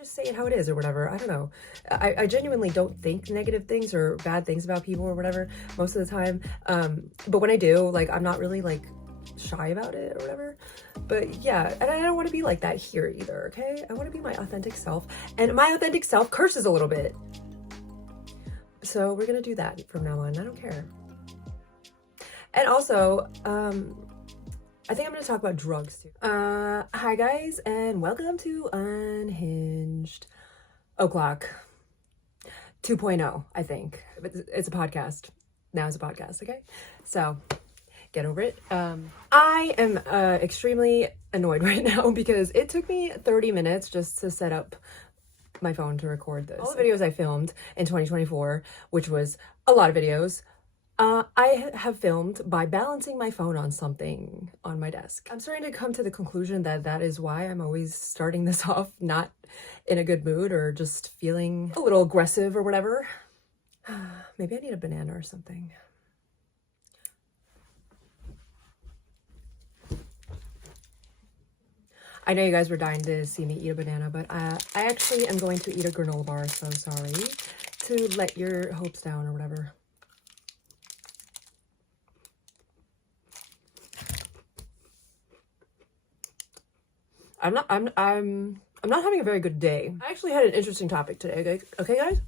just say it how it is or whatever. I don't know. I genuinely don't think negative things or bad things about people or whatever most of the time. But when I do, like, I'm not really like shy about it or whatever. But yeah, and I don't want to be like that here either, okay? I want to be my authentic self, and my authentic self curses a little bit. So we're gonna do that from now on. I don't care. And also, I think I'm gonna talk about drugs too. Hi guys, and welcome to Unhinged. Oclock 2.0, I think. It's a podcast. Now it's a podcast, okay? So, get over it. I am extremely annoyed right now because it took me 30 minutes just to set up my phone to record this. All the videos I filmed in 2024, which was a lot of videos, I have filmed by balancing my phone on something on my desk. I'm starting to come to the conclusion that that is why I'm always starting this off not in a good mood or just feeling a little aggressive or whatever. Maybe I need a banana or something. I know you guys were dying to see me eat a banana, but I actually am going to eat a granola bar, so sorry to let your hopes down or whatever. I'm not having a very good day. I actually had an interesting topic today, okay guys?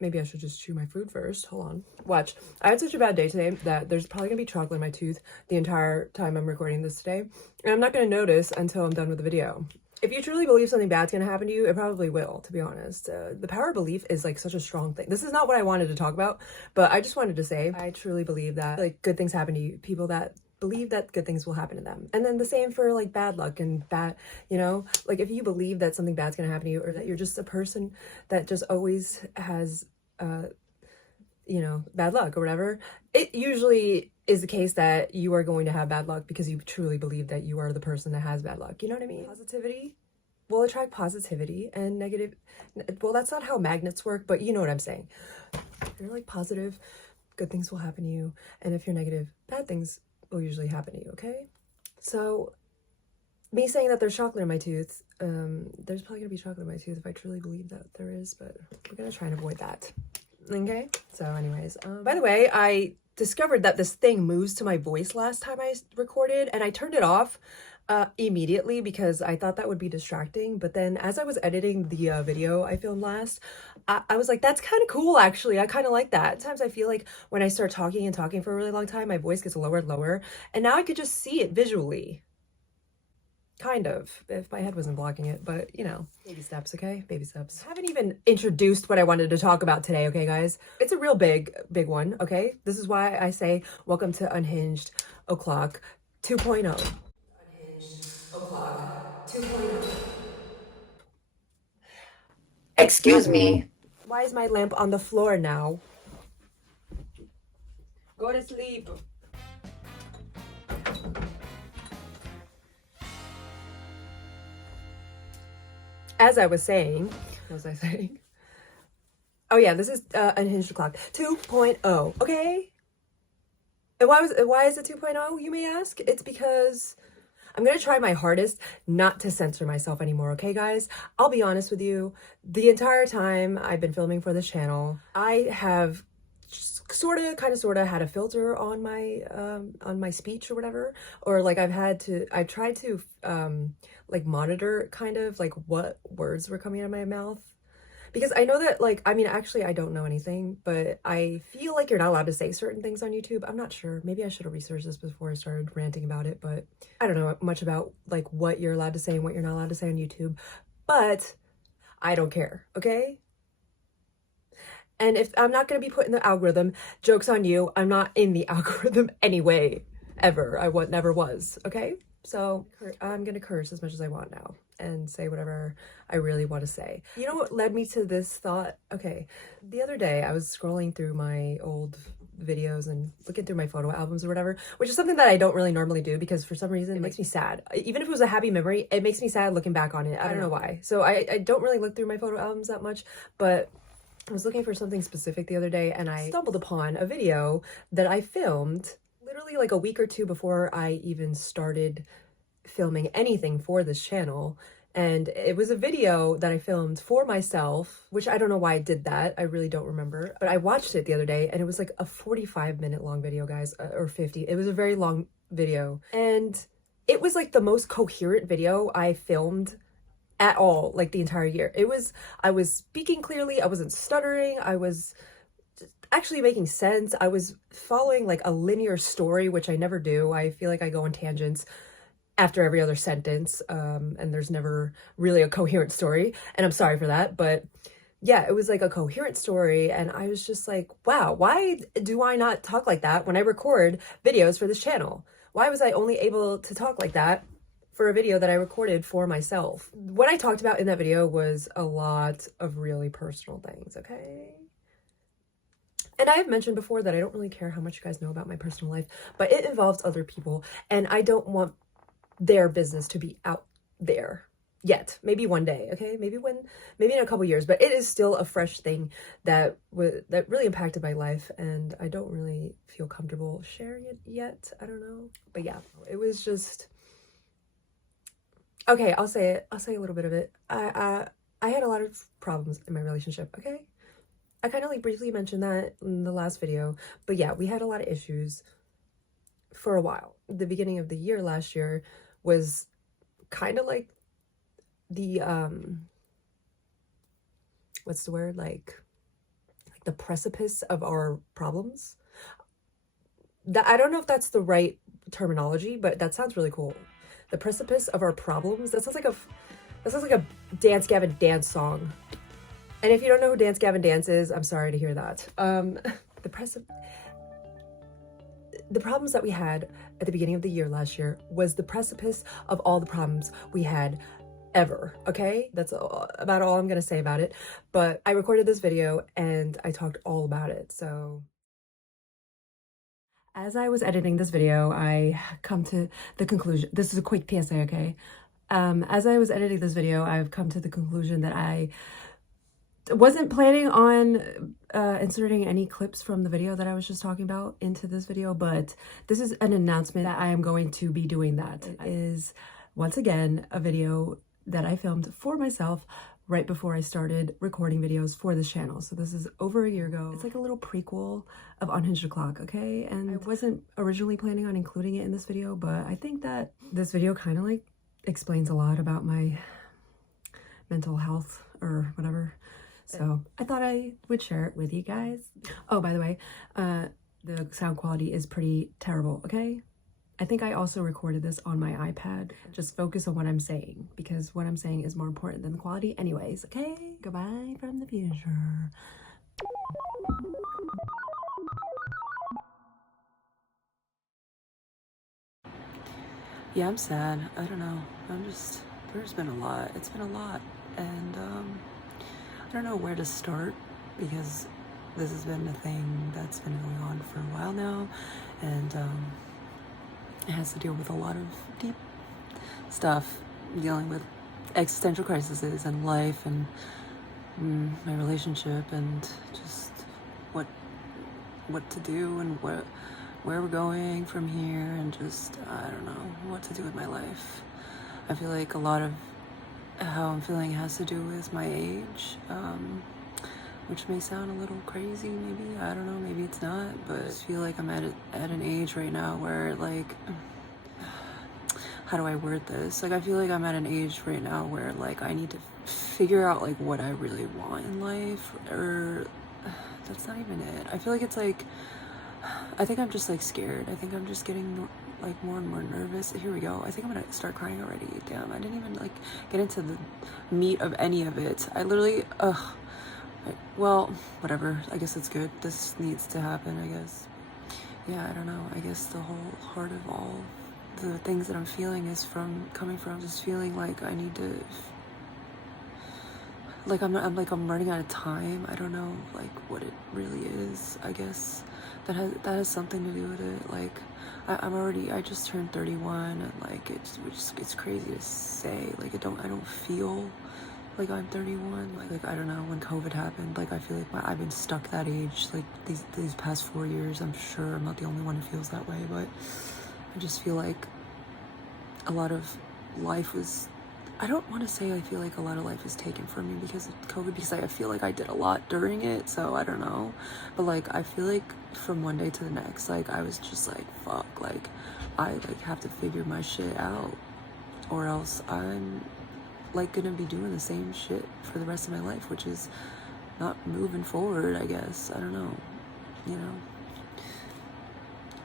Maybe I should just chew my food first. Hold on. Watch. I had such a bad day today that there's probably gonna be chocolate in my tooth the entire time I'm recording this today. And I'm not gonna notice until I'm done with the video. If you truly believe something bad's gonna happen to you, it probably will, to be honest. The power of belief is like such a strong thing. This is not what I wanted to talk about, but I just wanted to say, I truly believe that like good things happen to you, people that believe that good things will happen to them. And then the same for like bad luck and bad, you know, like if you believe that something bad's gonna happen to you or that you're just a person that just always has, you know, bad luck or whatever, it usually is the case that you are going to have bad luck because you truly believe that you are the person that has bad luck. You know what I mean? Positivity will attract positivity, and negative, well, that's not how magnets work, but you know what I'm saying. If you're like positive, good things will happen to you. And if you're negative, bad things will usually happen to you, okay? So me saying that there's chocolate in my tooth, there's probably gonna be chocolate in my tooth if I truly believe that there is, but we're gonna try and avoid that, okay? So anyways, by the way, I discovered that this thing moves to my voice last time I recorded, and I turned it off immediately because I thought that would be distracting. But then as I was editing the video I filmed last, I was like, that's kind of cool actually. I kind of like that. Sometimes I feel like when I start talking for a really long time, my voice gets lower and lower, and now I could just see it visually. Kind of, if my head wasn't blocking it, but you know, baby steps, okay? Baby steps. I haven't even introduced what I wanted to talk about today, okay guys? It's a real big one, okay? This is why I say welcome to Unhinged Oclock 2.0. Unhinged Oclock 2.0. Excuse me. Why is my lamp on the floor now? Go to sleep. As I was saying, what was I saying? Oh yeah, this is Unhinged Oclock 2.0, okay? And why is it 2.0, you may ask? It's because I'm gonna try my hardest not to censor myself anymore, okay guys? I'll be honest with you, the entire time I've been filming for this channel, I have kind of had a filter on my speech or whatever, or like I tried to like monitor kind of like what words were coming out of my mouth, because I know that, like, I mean, actually I don't know anything, but I feel like you're not allowed to say certain things on YouTube. I'm not sure, maybe I should have researched this before I started ranting about it, but I don't know much about like what you're allowed to say and what you're not allowed to say on YouTube, but I don't care, okay? And if I'm not going to be put in the algorithm, joke's on you, I'm not in the algorithm anyway, ever. I never was, okay? So I'm going to curse as much as I want now and say whatever I really want to say. You know what led me to this thought? Okay, the other day I was scrolling through my old videos and looking through my photo albums or whatever, which is something that I don't really normally do because for some reason it makes me sad. Even if it was a happy memory, it makes me sad looking back on it. I don't know why. So I don't really look through my photo albums that much, but I was looking for something specific the other day and I stumbled upon a video that I filmed literally like a week or two before I even started filming anything for this channel. And it was a video that I filmed for myself, which I don't know why I did that. I really don't remember. But I watched it the other day, and it was like a 45-minute long video, guys, or 50. It was a very long video. And it was like the most coherent video I filmed at all, like the entire year. I was speaking clearly, I wasn't stuttering, I was actually making sense. I was following like a linear story, which I never do. I feel like I go on tangents after every other sentence, and there's never really a coherent story, and I'm sorry for that, but yeah, it was like a coherent story, and I was just like, wow, why do I not talk like that when I record videos for this channel? Why was I only able to talk like that for a video that I recorded for myself? What I talked about in that video was a lot of really personal things, okay? And I have mentioned before that I don't really care how much you guys know about my personal life, but it involves other people, and I don't want their business to be out there yet. Maybe one day, okay? Maybe in a couple years, but it is still a fresh thing that really impacted my life, and I don't really feel comfortable sharing it yet. I don't know. But yeah, it was just okay, I'll say it. I'll say a little bit of it. I had a lot of problems in my relationship, okay? I kind of like briefly mentioned that in the last video, but yeah, we had a lot of issues for a while. The beginning of the year last year was kind of like the what's the word, like the precipice of our problems. That, I don't know if that's the right terminology, but that sounds really cool. The precipice of our problems. That sounds like a Dance Gavin Dance song. And if you don't know who Dance Gavin Dance is, I'm sorry to hear that. The problems that we had at the beginning of the year last year was the precipice of all the problems we had ever, okay? That's about all I'm gonna say about it. But I recorded this video and I talked all about it, so. As I was editing this video, I come to the conclusion, this is a quick PSA, okay? As I was editing this video, I've come to the conclusion that I wasn't planning on inserting any clips from the video that I was just talking about into this video, but this is an announcement that I am going to be doing that. It is, once again, a video that I filmed for myself right before I started recording videos for this channel. So this is over a year ago. It's like a little prequel of Unhinged Oclock, okay? And I wasn't originally planning on including it in this video, but I think that this video kind of like explains a lot about my mental health or whatever. So I thought I would share it with you guys. Oh, by the way, the sound quality is pretty terrible, okay? I think I also recorded this on my iPad. Just focus on what I'm saying, because what I'm saying is more important than the quality anyways, okay? Goodbye from the future. Yeah, I'm sad. I don't know. There's been a lot. It's been a lot. And, I don't know where to start, because this has been a thing that's been going on for a while now, and it has to deal with a lot of deep stuff, dealing with existential crises and life and my relationship, and just what to do and where we're going from here, and just I don't know what to do with my life. I feel like a lot of how I'm feeling has to do with my age, which may sound a little crazy, maybe. I don't know, maybe it's not, but I just feel like I'm at an age right now where, like, how do I word this? Like, I feel like I'm at an age right now where, like, I need to figure out, like, what I really want in life, or that's not even it. I feel like it's like, I think I'm just, like, scared. I think I'm just getting like more and more nervous. Here we go. I think I'm gonna start crying already. Damn, I didn't even like get into the meat of any of it. I literally, well, whatever. I guess it's good. This needs to happen, I guess. Yeah, I don't know. I guess the whole heart of all the things that I'm feeling is coming from just feeling like I need to, like I'm running out of time. I don't know like what it really is. I guess that has something to do with it. Like I just turned 31, and like it's crazy to say. Like I don't feel like I'm 31. Like I don't know, when COVID happened, like I feel like I've been stuck that age like these past 4 years. I'm sure I'm not the only one who feels that way, but I just feel like a lot of life was I don't want to say I feel like a lot of life is taken from me because of COVID, because I feel like I did a lot during it, so I don't know. But like, I feel like from one day to the next, like I was just like, fuck, like I like have to figure my shit out, or else I'm like gonna be doing the same shit for the rest of my life, which is not moving forward, I guess. I don't know, you know.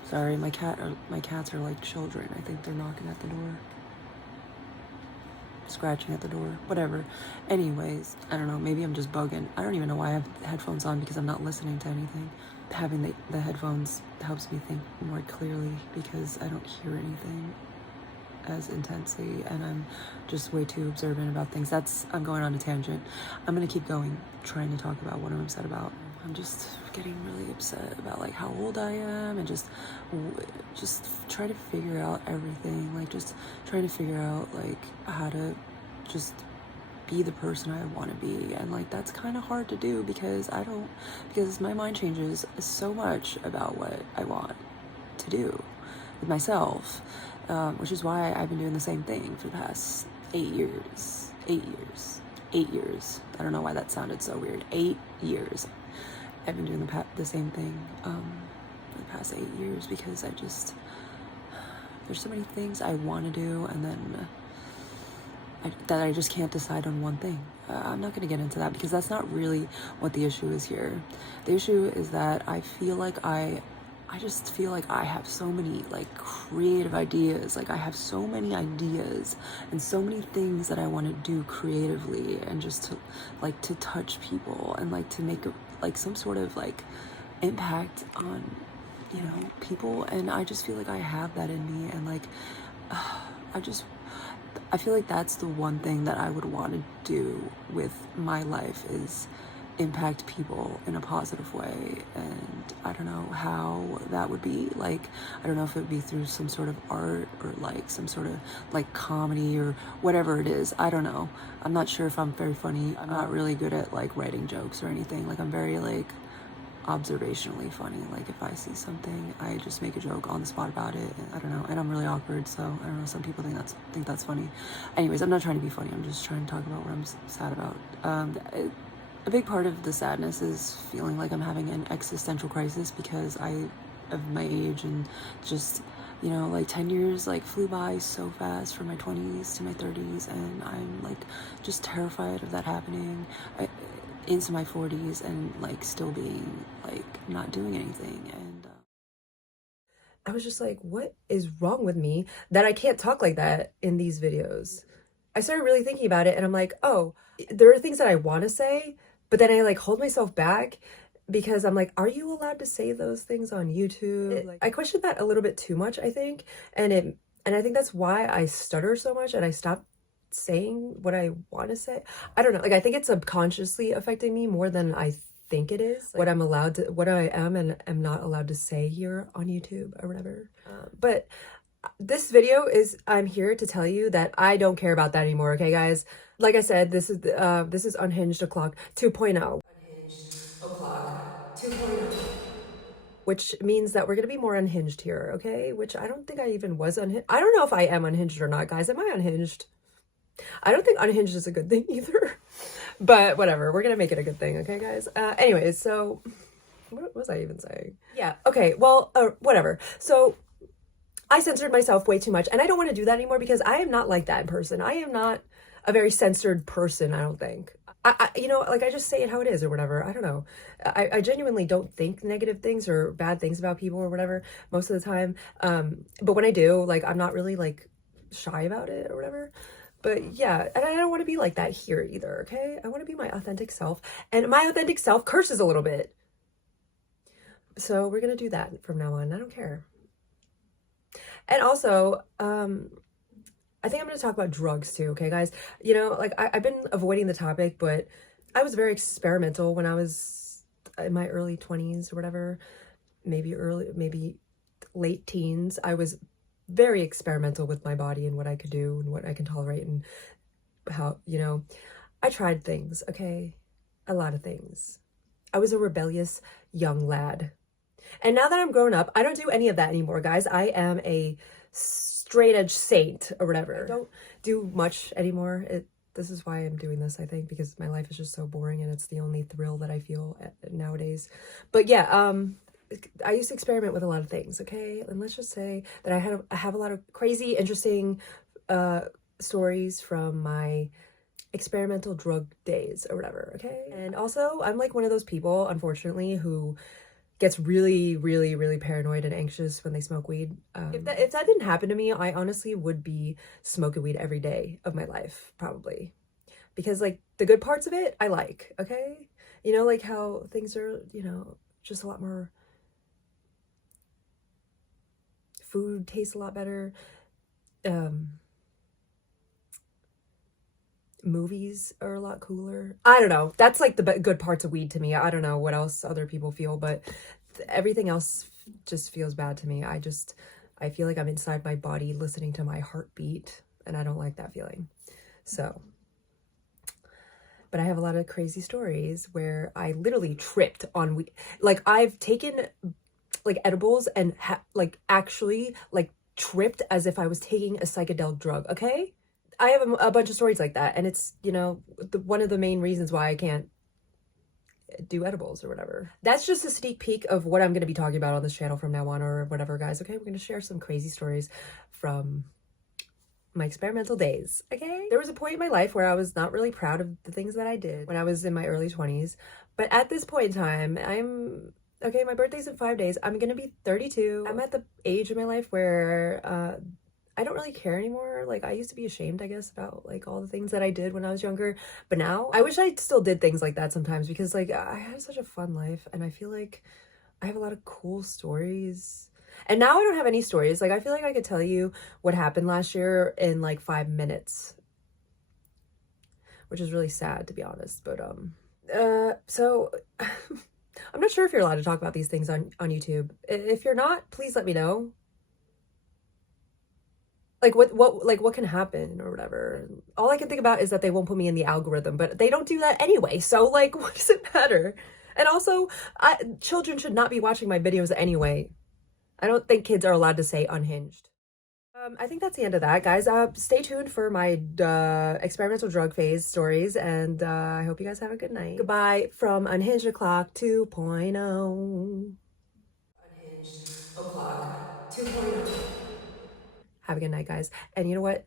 Sorry, my cats are like children. I think they're knocking at the door, scratching at the door, whatever. Anyways, I don't know, maybe I'm just bugging. I don't even know why I have headphones on, because I'm not listening to anything. Having the headphones helps me think more clearly because I don't hear anything as intensely, and I'm just way too observant about things. I'm going on a tangent. I'm gonna keep going, trying to talk about what I'm upset about. I'm just getting really upset about like how old I am, and just try to figure out everything, like just trying to figure out like how to just be the person I want to be. And like that's kind of hard to do because my mind changes so much about what I want to do with myself, which is why I've been doing the same thing for the past 8 years. 8 years. 8 years. I don't know why that sounded so weird. 8 years. I've been doing the same thing for the past 8 years because there's so many things I want to do, and then that I just can't decide on one thing. I'm not going to get into that because that's not really what the issue is here. The issue is that I just feel like I have so many like creative ideas. Like I have so many ideas and so many things that I want to do creatively, and just to touch people and like to make like some sort of like impact on, you know, people. And I just feel like I have that in me, and like I feel like that's the one thing that I would want to do with my life, is impact people in a positive way. And I don't know how that would be. Like, I don't know if it would be through some sort of art or like some sort of like comedy or whatever it is. I don't know. I'm not sure if I'm very funny. I'm not really good at like writing jokes or anything. Like I'm very like observationally funny. Like if I see something, I just make a joke on the spot about it. I don't know, and I'm really awkward, so I don't know, some people think that's funny. Anyways, I'm not trying to be funny, I'm just trying to talk about what I'm sad about. A big part of the sadness is feeling like I'm having an existential crisis because of my age, and just, you know, like 10 years like flew by so fast from my 20s to my 30s, and I'm like just terrified of that happening into my 40s and like still being like not doing anything. And I was just like, what is wrong with me that I can't talk like that in these videos? I started really thinking about it, and I'm like, oh, there are things that I want to say, but then I like hold myself back because I'm like, are you allowed to say those things on YouTube? I questioned that a little bit too much, I think, and I think that's why I stutter so much and I stopped saying what I want to say. I don't know. Like I think it's subconsciously affecting me more than I think it is. Like, what I am and am not allowed to say here on YouTube or whatever. But this video is, I'm here to tell you that I don't care about that anymore, okay guys? Like I said, this is Unhinged O'Clock 2.0. Unhinged O'Clock 2.0. Which means that we're gonna be more unhinged here, okay? Which I don't think I even was unhinged. I don't know if I am unhinged or not, guys. Am I unhinged? I don't think unhinged is a good thing either. But whatever, we're gonna make it a good thing, okay guys? Anyways, so what was I even saying? Yeah, okay, well, whatever. So I censored myself way too much, and I don't want to do that anymore because I am not like that in person. I am not a very censored person, I don't think. You know, like I just say it how it is or whatever. I don't know. I genuinely don't think negative things or bad things about people or whatever most of the time. But when I do, like, I'm not really like shy about it or whatever. But yeah, and I don't want to be like that here either, okay? I want to be my authentic self, and my authentic self curses a little bit. So we're gonna do that from now on. I don't care. And also, I think I'm going to talk about drugs too, okay, guys? You know, like, I've been avoiding the topic, but I was very experimental when I was in my early 20s or whatever, maybe late teens. I was very experimental with my body and what I could do and what I can tolerate and how, you know, I tried things, okay? A lot of things. I was a rebellious young lad. And now that I'm grown up, I don't do any of that anymore, guys. I am a straight edge saint or whatever. I don't do much anymore. This is why I'm doing this, I think, because my life is just so boring and it's the only thrill that I feel nowadays. But yeah, I used to experiment with a lot of things, okay? And let's just say that I have a lot of crazy, interesting stories from my experimental drug days or whatever, okay? And also, I'm like one of those people, unfortunately, who gets really, really, really paranoid and anxious when they smoke weed. If that didn't happen to me, I honestly would be smoking weed every day of my life, probably. Because, like, the good parts of it, I like, okay? You know, like how things are, you know, just a lot more... Food tastes a lot better. Movies are a lot cooler. I don't know. That's like the good parts of weed to me. I don't know what else other people feel, but everything else just feels bad to me. I feel like I'm inside my body listening to my heartbeat, and I don't like that feeling. So, but I have a lot of crazy stories where I literally tripped on weed. Like, I've taken like edibles and like actually like tripped as if I was taking a psychedelic drug, okay? I have a bunch of stories like that, and it's, you know, one of the main reasons why I can't do edibles or whatever. That's just a sneak peek of what I'm going to be talking about on this channel from now on or whatever, guys, okay? We're going to share some crazy stories from my experimental days, okay? There was a point in my life where I was not really proud of the things that I did when I was in my early 20s, but at this point in time, okay, my birthday's in 5 days. I'm gonna be 32. I'm at the age of my life where I don't really care anymore. Like, I used to be ashamed, I guess, about like all the things that I did when I was younger. But now I wish I still did things like that sometimes, because like I had such a fun life and I feel like I have a lot of cool stories. And now I don't have any stories. Like, I feel like I could tell you what happened last year in like 5 minutes, which is really sad, to be honest. But so I'm not sure if you're allowed to talk about these things on YouTube. If you're not, please let me know. Like what can happen or whatever. All I can think about is that they won't put me in the algorithm, but they don't do that anyway. So like, what does it matter? And also, children should not be watching my videos anyway. I don't think kids are allowed to say unhinged. I think that's the end of that, guys. Stay tuned for my experimental drug phase stories, and I hope you guys have a good night. Goodbye from Unhinged O'Clock 2.0. Unhinged O'Clock 2.0. Have a good night, guys. And you know what?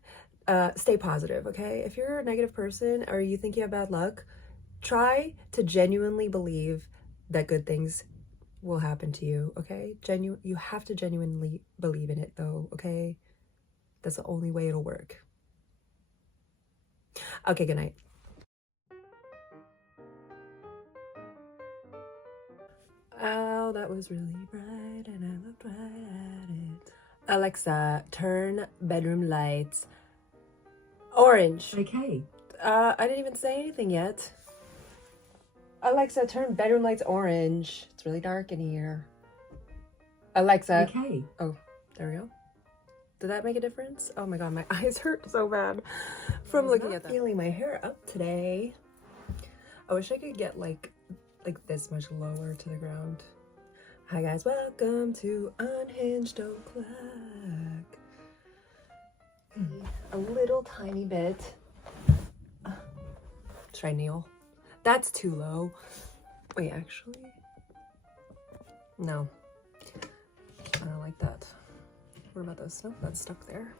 Stay positive, okay? If you're a negative person or you think you have bad luck, try to genuinely believe that good things will happen to you, okay? You have to genuinely believe in it, though, okay? That's the only way it'll work. Okay, good night. Oh, that was really bright and I looked right at it. Alexa, turn bedroom lights orange. Okay. I didn't even say anything yet. Alexa, turn bedroom lights orange. It's really dark in here. Alexa. Okay. Oh, there we go. Did that make a difference? Oh my god, my eyes hurt so bad from looking at that. Feeling my hair up today. I wish I could get like this much lower to the ground. Hi guys, welcome to Unhinged O'Clock. A little tiny bit. Should I kneel? That's too low. Wait, actually? No. I don't like that. What about this? Nope, that's stuck there.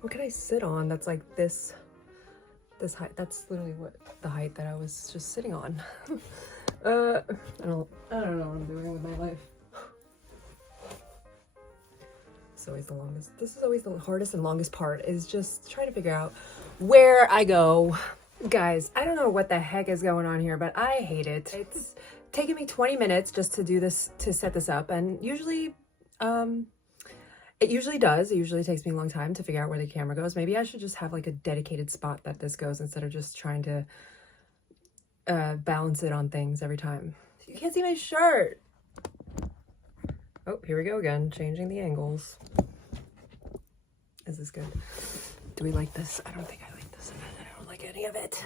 What can I sit on that's like this height? That's literally what the height that I was just sitting on. I don't know what I'm doing with my life. It's always the longest. This is always the hardest and longest part, is just trying to figure out where I go. Guys, I don't know what the heck is going on here, but I hate it. It's taken me 20 minutes just to do this, to set this up, and usually, it usually does. It usually takes me a long time to figure out where the camera goes. Maybe I should just have like a dedicated spot that this goes instead of just trying to balance it on things every time. You can't see my shirt. Oh, here we go again, changing the angles. Is this good? Do we like this? I don't think I like this. I don't like any of it.